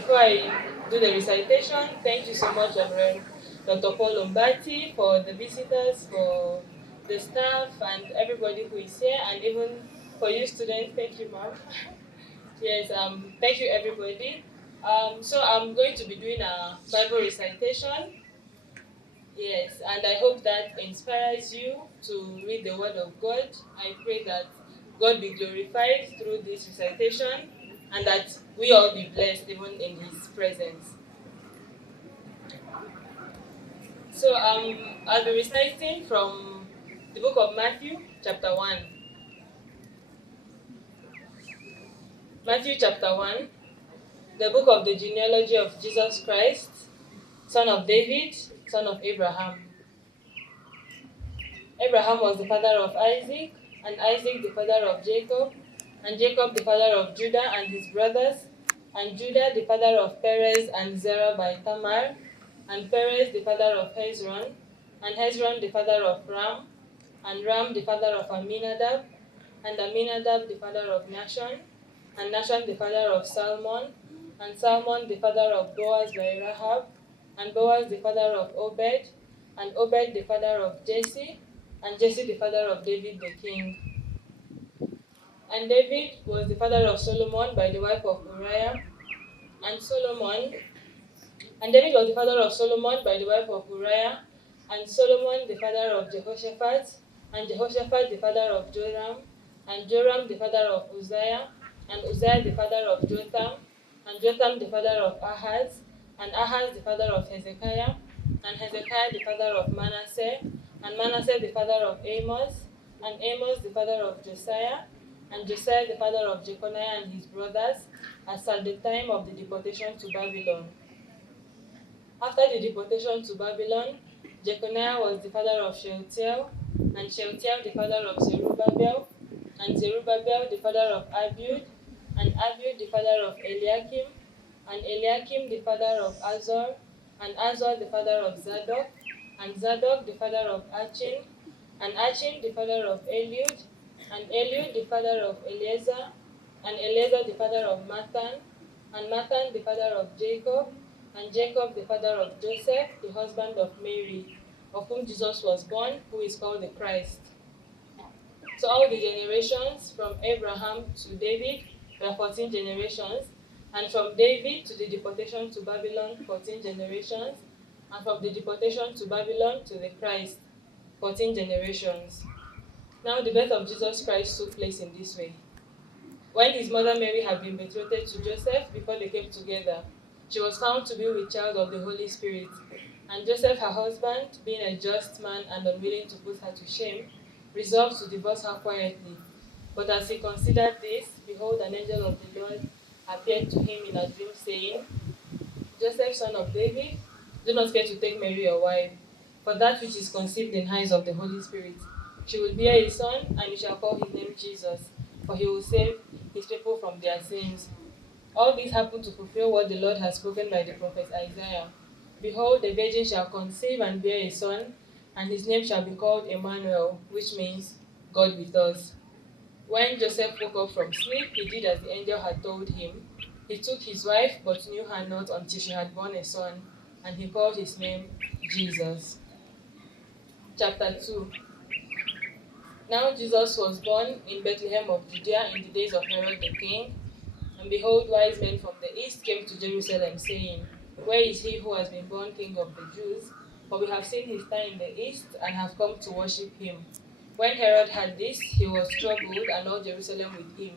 Before I do the recitation, thank you so much, Reverend Dr. Paul Lombati, for the visitors, for the staff, and everybody who is here, and even for you students. Thank you, ma'am. Yes, thank you, everybody. So I'm going to be doing a Bible recitation. Yes, and I hope that inspires you to read the Word of God. I pray that God be glorified through this recitation and that we all be blessed even in His presence. So I'll be reciting from the book of Matthew, chapter 1. Matthew chapter 1, the book of the genealogy of Jesus Christ, son of David, son of Abraham. Abraham was the father of Isaac, and Isaac the father of Jacob, and Jacob the father of Judah and his brothers, and Judah the father of Perez and Zerah by Tamar, and Perez the father of Hezron, and Hezron the father of Ram, and Ram the father of Aminadab, and Aminadab the father of Nashon, and Nashon the father of Salmon, and Salmon the father of Boaz by Rahab, and Boaz the father of Obed, and Obed the father of Jesse, and Jesse the father of David the king. And David was the father of Solomon by the wife of Uriah, and David was the father of Solomon by the wife of Uriah, and Solomon the father of Jehoshaphat, and Jehoshaphat the father of Joram, and Joram the father of Uzziah, and Uzziah the father of Jotham, and Jotham the father of Ahaz, and Ahaz the father of Hezekiah, and Hezekiah the father of Manasseh, and Manasseh the father of Amos, and Amos the father of Josiah, and Josiah the father of Jeconiah and his brothers, as at the time of the deportation to Babylon. After the deportation to Babylon, Jeconiah was the father of Shealtiel, and Shealtiel the father of Zerubbabel, and Zerubbabel the father of Abiud, and Abiud the father of Eliakim, and Eliakim the father of Azor, and Azor the father of Zadok, and Zadok the father of Achin, and Achin the father of Eliud, and Eliud the father of Eleazar, and Eleazar the father of Mathan, and Mathan the father of Jacob, and Jacob the father of Joseph, the husband of Mary, of whom Jesus was born, who is called the Christ. So all the generations from Abraham to David were 14 generations, and from David to the deportation to Babylon, 14 generations, and from the deportation to Babylon to the Christ, 14 generations. Now the birth of Jesus Christ took place in this way. When his mother Mary had been betrothed to Joseph before they came together, she was found to be with child of the Holy Spirit. And Joseph, her husband, being a just man and unwilling to put her to shame, resolved to divorce her quietly. But as he considered this, behold, an angel of the Lord appeared to him in a dream, saying, Joseph, son of David, do not fear to take Mary your wife, for that which is conceived in her is of the Holy Spirit. She will bear a son, and you shall call his name Jesus, for he will save his people from their sins. All this happened to fulfill what the Lord has spoken by the prophet Isaiah. Behold, the virgin shall conceive and bear a son, and his name shall be called Emmanuel, which means God with us. When Joseph woke up from sleep, he did as the angel had told him. He took his wife, but knew her not until she had borne a son, and he called his name Jesus. Chapter 2. Now Jesus was born in Bethlehem of Judea in the days of Herod the king. And behold, wise men from the east came to Jerusalem, saying, Where is he who has been born King of the Jews? For we have seen his star in the east, and have come to worship him. When Herod heard this, he was troubled, and all Jerusalem with him.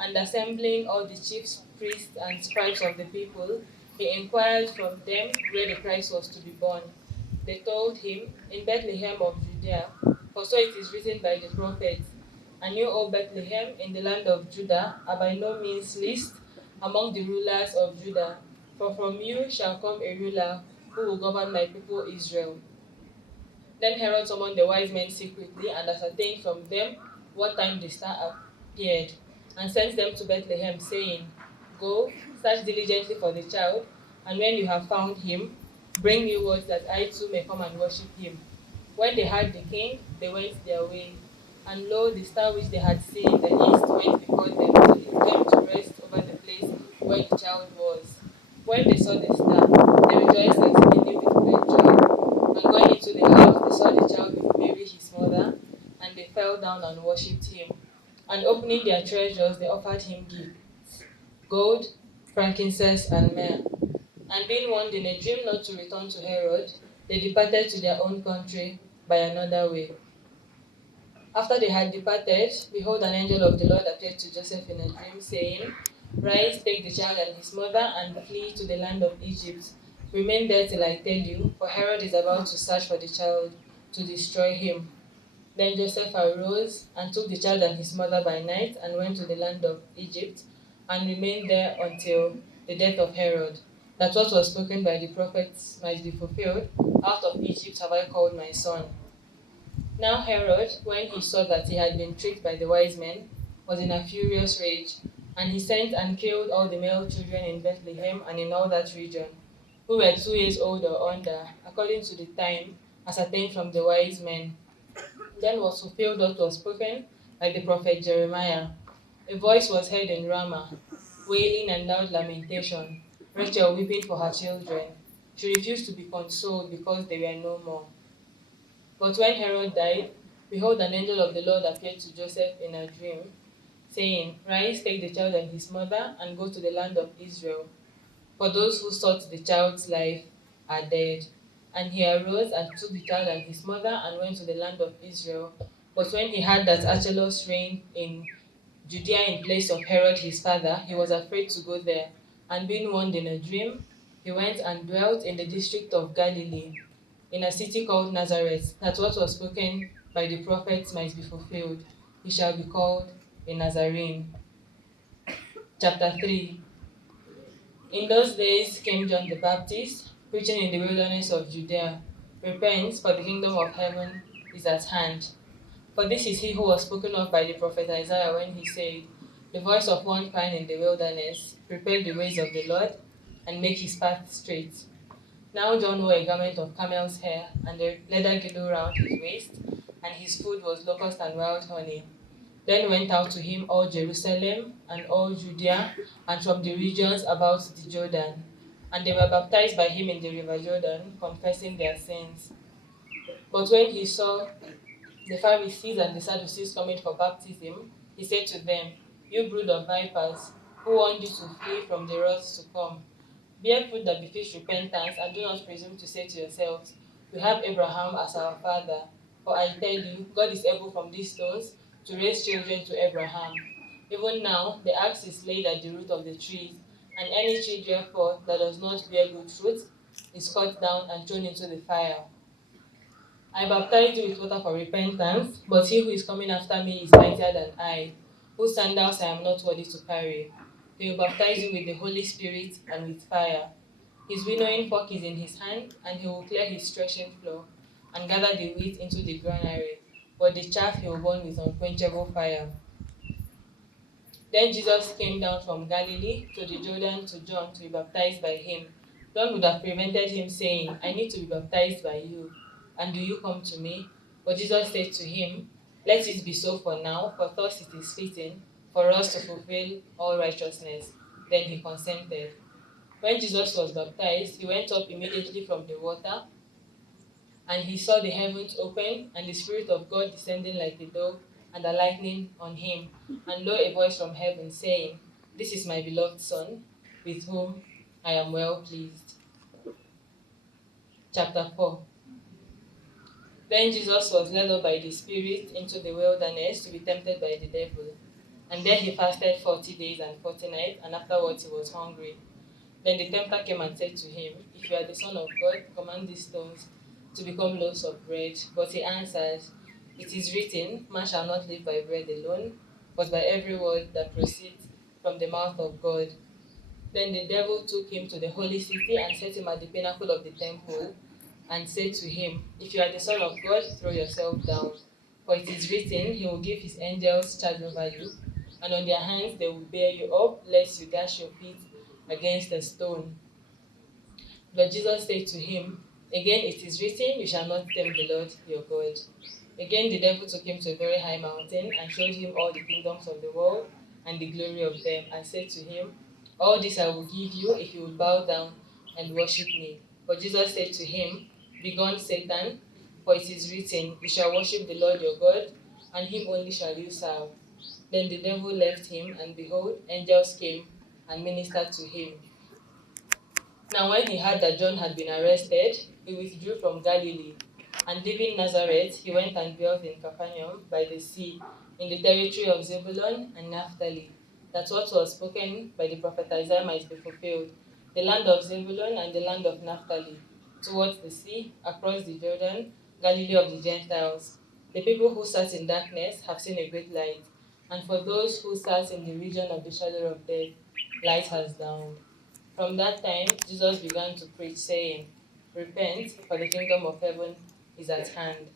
And assembling all the chief priests and scribes of the people, he inquired from them where the Christ was to be born. They told him, In Bethlehem of Judea, for so it is written by the prophets, And you, O Bethlehem, in the land of Judah, are by no means least among the rulers of Judah, for from you shall come a ruler who will govern my people Israel. Then Herod summoned the wise men secretly and ascertained from them what time the star appeared, and sent them to Bethlehem, saying, Go, search diligently for the child, and when you have found him, bring me word that I too may come and worship him. When they heard the king, they went their way. And lo, the star which they had seen in the east went before them till it came to rest over the place where the child was. When they saw the star, they rejoiced exceedingly with great joy. And going into the house, they saw the child with Mary his mother, and they fell down and worshipped him. And opening their treasures, they offered him gifts: gold, frankincense, and myrrh. And being warned in a dream not to return to Herod, they departed to their own country by another way. After they had departed, behold, an angel of the Lord appeared to Joseph in a dream, saying, Rise, take the child and his mother, and flee to the land of Egypt. Remain there till I tell you, for Herod is about to search for the child to destroy him. Then Joseph arose and took the child and his mother by night and went to the land of Egypt and remained there until the death of Herod, that what was spoken by the prophets might be fulfilled: Out of Egypt have I called my son. Now Herod, when he saw that he had been tricked by the wise men, was in a furious rage, and he sent and killed all the male children in Bethlehem and in all that region, who were 2 years old or under, according to the time ascertained from the wise men. Then was fulfilled what was spoken by the prophet Jeremiah. A voice was heard in Ramah, wailing and loud lamentation, Rachel weeping for her children. She refused to be consoled because they were no more. But when Herod died, behold, an angel of the Lord appeared to Joseph in a dream, saying, Rise, take the child and his mother, and go to the land of Israel, for those who sought the child's life are dead. And he arose and took the child and his mother and went to the land of Israel. But when he heard that Archelaus reigned in Judea in place of Herod his father, he was afraid to go there. And being warned in a dream, he went and dwelt in the district of Galilee, in a city called Nazareth, that what was spoken by the prophets might be fulfilled: He shall be called a Nazarene. Chapter 3. In those days came John the Baptist, preaching in the wilderness of Judea, Repent, for the kingdom of heaven is at hand. For this is he who was spoken of by the prophet Isaiah when he said, The voice of one crying in the wilderness, Prepare the ways of the Lord, and make his path straight. Now John wore a garment of camel's hair, and a leather girdle round his waist, and his food was locust and wild honey. Then went out to him all Jerusalem and all Judea, and from the regions about the Jordan. And they were baptized by him in the river Jordan, confessing their sins. But when he saw the Pharisees and the Sadducees coming for baptism, he said to them, You brood of vipers, who warned you to flee from the wrath to come? Bear fruit that befits repentance, and do not presume to say to yourselves, We have Abraham as our father. For I tell you, God is able from these stones to raise children to Abraham. Even now, the axe is laid at the root of the trees, and any tree therefore that does not bear good fruit is cut down and thrown into the fire. I baptize you with water for repentance, but he who is coming after me is mightier than I, whose sandals I am not worthy to carry. He will baptize you with the Holy Spirit and with fire. His winnowing fork is in his hand, and he will clear his threshing floor, and gather the wheat into the granary, but the chaff he will burn with unquenchable fire. Then Jesus came down from Galilee to the Jordan to John to be baptized by him. John would have prevented him, saying, I need to be baptized by you, and do you come to me? But Jesus said to him, Let it be so for now, for thus it is fitting for us to fulfill all righteousness. Then he consented. When Jesus was baptized, he went up immediately from the water, and he saw the heavens open, and the Spirit of God descending like a dove, and alighting on him. And lo, a voice from heaven saying, This is my beloved Son, with whom I am well pleased. Chapter 4. Then Jesus was led up by the Spirit into the wilderness to be tempted by the devil. And there he fasted 40 days and 40 nights, and afterwards he was hungry. Then the tempter came and said to him, If you are the Son of God, command these stones to become loaves of bread. But he answered, It is written, Man shall not live by bread alone, but by every word that proceeds from the mouth of God. Then the devil took him to the holy city and set him at the pinnacle of the temple, and said to him, If you are the Son of God, throw yourself down. For it is written, He will give His angels charge over you, and on their hands they will bear you up, lest you dash your feet against a stone. But Jesus said to him, Again it is written, You shall not tempt the Lord your God. Again the devil took him to a very high mountain, and showed him all the kingdoms of the world and the glory of them, and said to him, All this I will give you if you will bow down and worship me. But Jesus said to him, Begone, Satan, for it is written, You shall worship the Lord your God, and him only shall you serve. Then the devil left him, and behold, angels came and ministered to him. Now when he heard that John had been arrested, he withdrew from Galilee, and leaving Nazareth, he went and dwelt in Capernaum by the sea, in the territory of Zebulun and Naphtali, that what was spoken by the prophet Isaiah might be fulfilled, the land of Zebulun and the land of Naphtali, towards the sea, across the Jordan, Galilee of the Gentiles. The people who sat in darkness have seen a great light, and for those who sat in the region of the shadow of death, light has dawned. From that time, Jesus began to preach, saying, Repent, for the kingdom of heaven is at hand.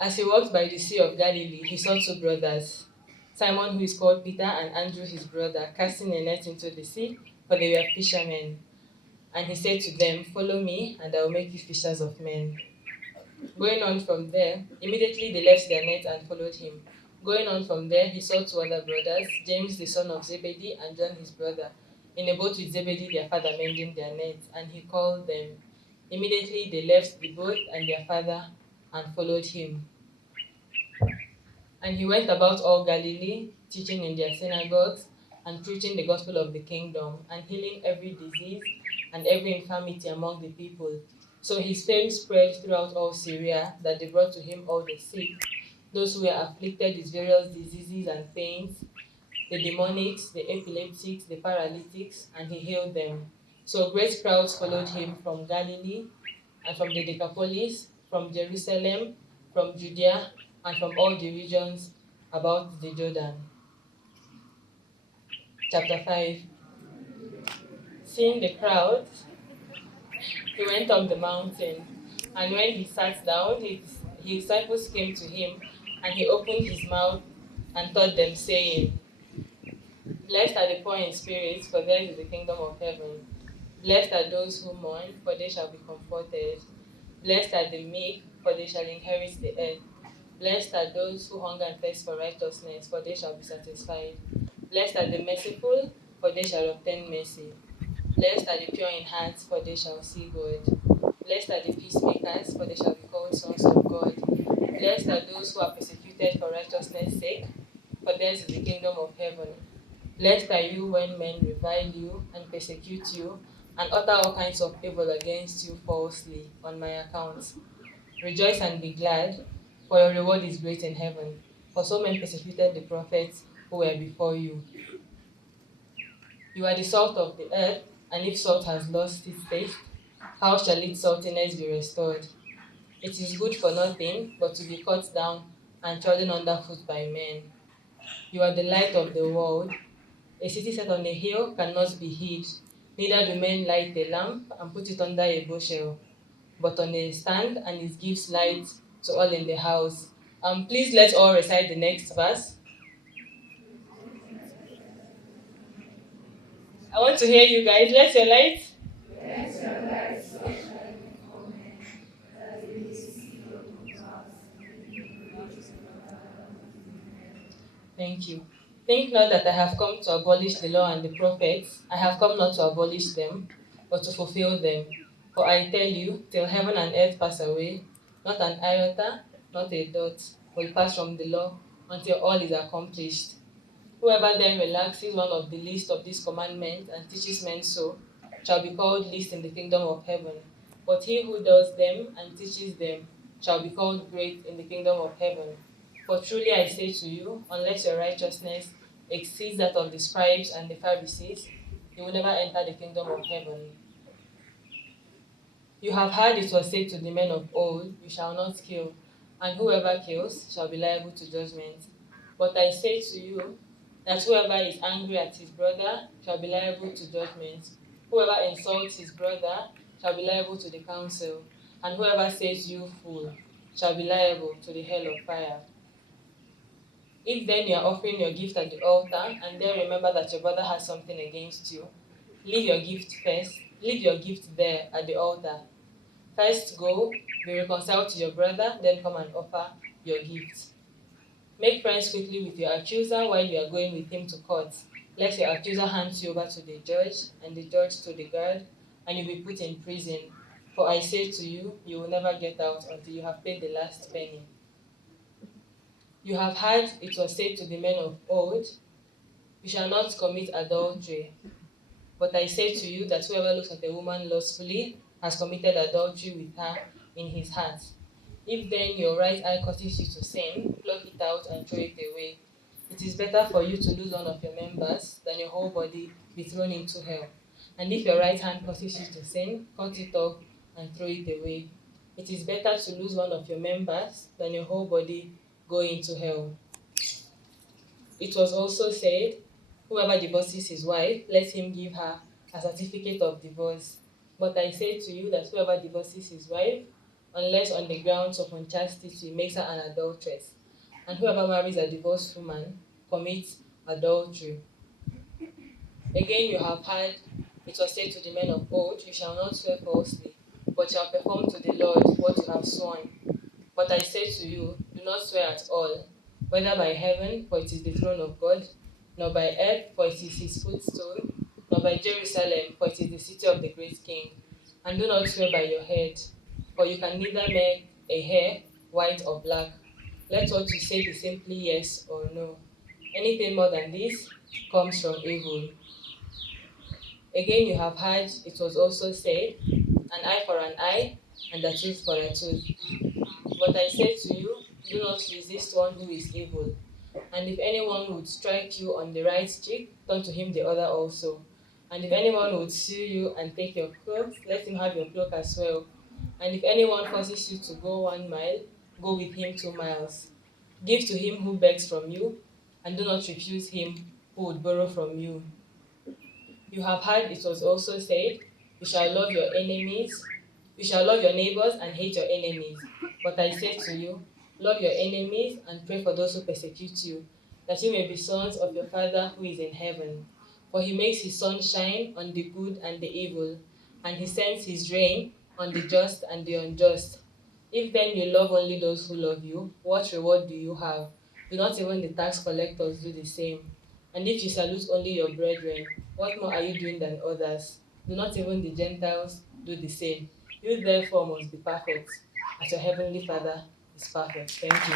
As he walked by the Sea of Galilee, he saw two brothers, Simon, who is called Peter, and Andrew, his brother, casting a net into the sea, for they were fishermen. And he said to them, Follow me, and I will make you fishers of men. Going on from there, immediately they left their net and followed him. Going on from there, he saw two other brothers, James the son of Zebedee and John his brother, in a boat with Zebedee their father mending their nets, and he called them. Immediately they left the boat and their father and followed him. And he went about all Galilee, teaching in their synagogues, and preaching the gospel of the kingdom, and healing every disease and every infirmity among the people. So his fame spread throughout all Syria, that they brought to him all the sick, those who were afflicted with various diseases and pains, the demonics, the epileptics, the paralytics, and he healed them. So great crowds followed him from Galilee, and from the Decapolis, from Jerusalem, from Judea, and from all the regions about the Jordan. Chapter 5. Seeing the crowds, he went up the mountain, and when he sat down, his disciples came to him, and he opened his mouth and taught them, saying, Blessed are the poor in spirit, for theirs is the kingdom of heaven. Blessed are those who mourn, for they shall be comforted. Blessed are the meek, for they shall inherit the earth. Blessed are those who hunger and thirst for righteousness, for they shall be satisfied. Blessed are the merciful, for they shall obtain mercy. Blessed are the pure in heart, for they shall see God. Blessed are the peacemakers, for they shall be called sons of God. Blessed are those who are persecuted for righteousness' sake, for theirs is the kingdom of heaven. Blessed are you when men revile you and persecute you, and utter all kinds of evil against you falsely on my account. Rejoice and be glad, for your reward is great in heaven. For so men persecuted the prophets who were before you. You are the salt of the earth, and if salt has lost its taste, how shall its saltiness be restored? It is good for nothing but to be cut down and trodden underfoot by men. You are the light of the world. A city set on a hill cannot be hid, neither do men light a lamp and put it under a bushel, but on a stand, and it gives light to all in the house. Please let all recite the next verse. I want to hear you guys. Let your light. Thank you. Think not that I have come to abolish the law and the prophets. I have come not to abolish them, but to fulfill them. For I tell you, till heaven and earth pass away, not an iota, not a dot, will pass from the law until all is accomplished. Whoever then relaxes one of the least of these commandments and teaches men so, shall be called least in the kingdom of heaven. But he who does them and teaches them shall be called great in the kingdom of heaven. For truly I say to you, unless your righteousness exceeds that of the scribes and the Pharisees, you will never enter the kingdom of heaven. You have heard it was said to the men of old, You shall not kill, and whoever kills shall be liable to judgment. But I say to you, that whoever is angry at his brother shall be liable to judgment. Whoever insults his brother shall be liable to the council, and whoever says you fool shall be liable to the hell of fire. If then you are offering your gift at the altar, and then remember that your brother has something against you, leave your gift there at the altar. First go, be reconciled to your brother, then come and offer your gift. Make friends quickly with your accuser while you are going with him to court, Let your accuser hand you over to the judge, and the judge to the guard, and you'll be put in prison. For I say to you, you will never get out until you have paid the last penny. You have heard it was said to the men of old, you shall not commit adultery. But I say to you that whoever looks at a woman lustfully has committed adultery with her in his heart. If then your right eye causes you to sin, pluck it out and throw it away. It is better for you to lose one of your members than your whole body be thrown into hell. And if your right hand causes you to sin, cut it off and throw it away. It is better to lose one of your members than your whole body go into hell. It was also said, whoever divorces his wife, let him give her a certificate of divorce. But I say to you that whoever divorces his wife, unless on the grounds of unchastity, makes her an adulteress. And whoever marries a divorced woman commits adultery. Again, you have heard it was said to the men of old, you shall not swear falsely, but shall perform to the Lord what you have sworn. But I say to you, do not swear at all, whether by heaven, for it is the throne of God, nor by earth, for it is his footstool, nor by Jerusalem, for it is the city of the great king. And do not swear by your head, for you can neither make a hair white or black. Let what you say be simply yes or no. Anything more than this comes from evil. Again, you have heard it was also said, an eye for an eye, and a tooth for a tooth. But I say to you, do not resist one who is evil. And if anyone would strike you on the right cheek, turn to him the other also. And if anyone would sue you and take your cloak, let him have your cloak as well. And if anyone forces you to go 1 mile, go with him 2 miles. Give to him who begs from you, and do not refuse him who would borrow from you. You have heard it was also said, you shall love your enemies, you shall love your neighbors and hate your enemies. But I say to you, love your enemies and pray for those who persecute you, that you may be sons of your Father who is in heaven. For he makes his sun shine on the good and the evil, and he sends his rain on the just and the unjust. If then you love only those who love you, what reward do you have? Do not even the tax collectors do the same? And if you salute only your brethren, what more are you doing than others? Do not even the Gentiles do the same? You therefore must be perfect, as your heavenly Father is perfect. Thank you.